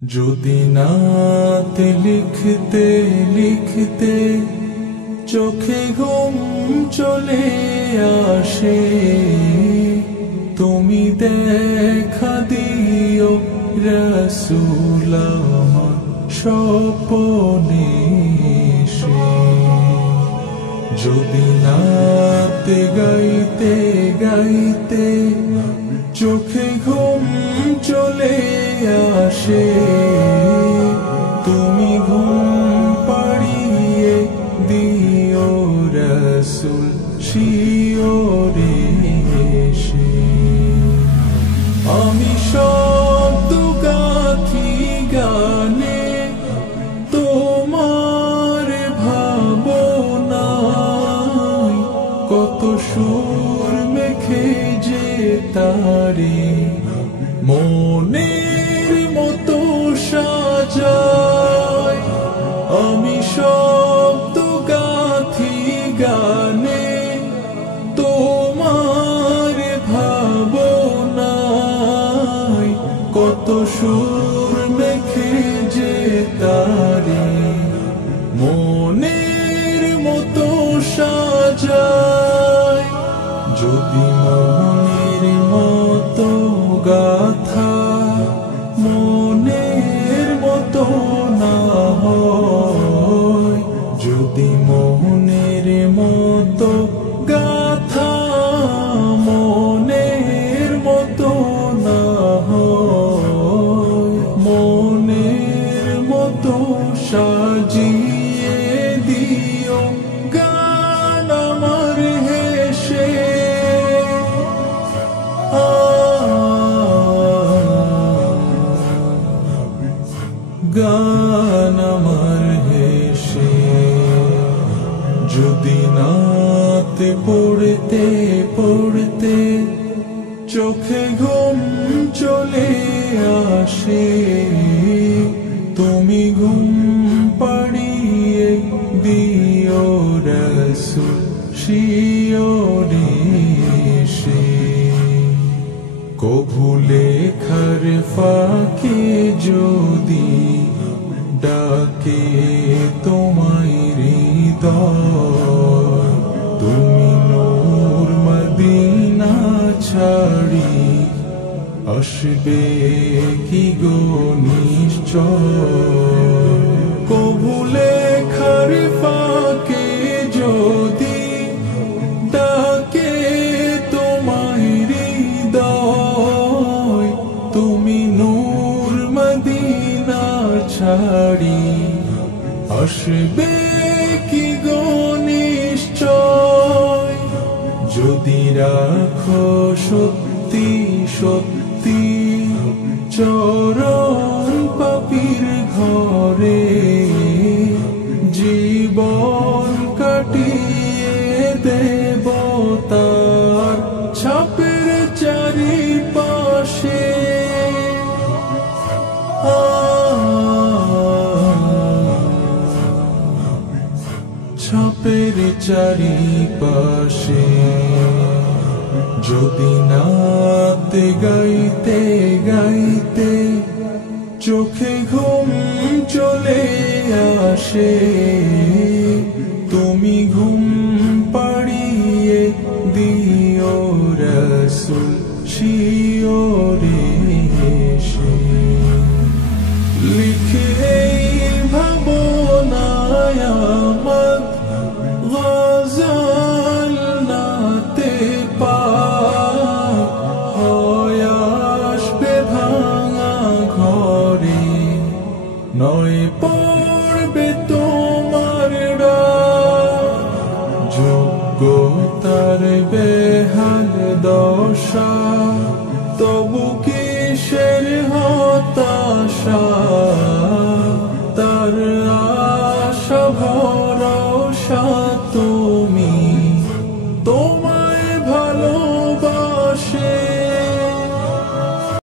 যদি নাতে লিখতে লিখতে চোখে ঘুম চলে আসে, তুমি দেখা দিও রাসূল আমার স্বপ্নে এসে। যদি নাতে গাইতে গাইতে চোখে ঘুম চলে আসে, তুমি ঘুম পাড়িয়ে দিও রাসূল শিওরে এসে। আমি শব্দ গাথি গানে তোমার ভাবনায়, কত সুর মেখে যে তারে মনের মতো সাজায়। আমি শব্দ গাথি গানে তোমার ভাবনায়, কত সুর মেখে যে তারে মনের মতো সাজায়। যদি মনের মতো গাথা মনের মতো না হয়, যদি মনের মতো গাথা মনের মতো না হয়, মনের মতো সাজিয়ে দিও গান আমার হেসে। গান আমার হেসে। যদি নাতে পড়তে পড়তে চোখে ঘুম চলে আসে, তুমি ঘুম পাড়িয়ে দিও রাসূল শিওরে এসে। কভু লেখার ফাঁকে যদি ডাকে তোমায় হৃদয়, তুমি নূর মদিনা ছাড়ি আসবে কি গো নিশ্চয়। কভু লেখার ফাঁকে যদি ডাকে তোমায় হৃদয়, তুমি নূর মদিনা ছাড়ি আসবে কি গো নিশ্চয়। যদি রাখো সত্যি সত্যি চরণ পাপীর ঘরে, জীবন কাটিয়ে দেব তার ছাপের চারিপাশে। ছাপের চারিপাশে। যদি নাতে গাইতে গাইতে চোখে ঘুম চলে আসে, তুমি ঘুম পাড়িয়ে দিও রাসূল শিওরে এসে। লিখে ভাবনায় আমার গজল নাতে পাক হয়ে আসবে ভাঙা ঘরে, নয় পড়বে তোমার ডাক। যোগ্যতার বেহাল দশা, তবু কিসের হতাশা, তার আশা